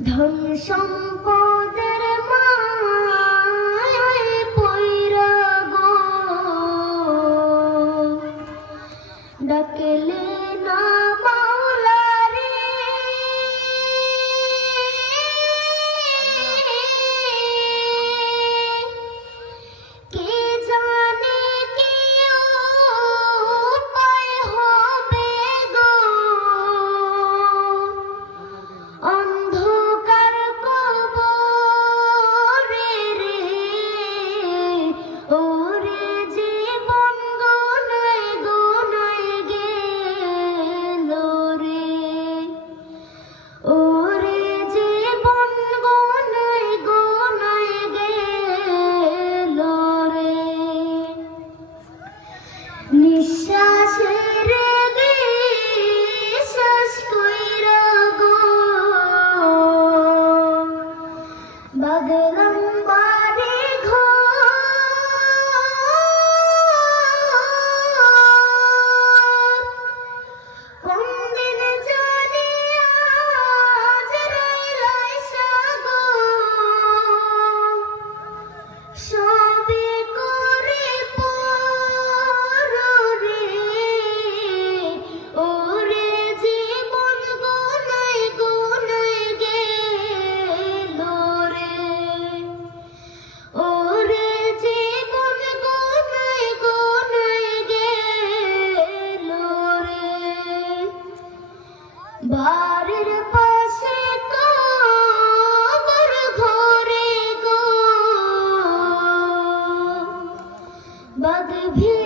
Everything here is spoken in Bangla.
ধন সম্পদ নিঃশ্বাসের বিশ্বাস কইরা গো বাদলা বাড়ির পাশে কবর ঘরে গো। বাদ ভি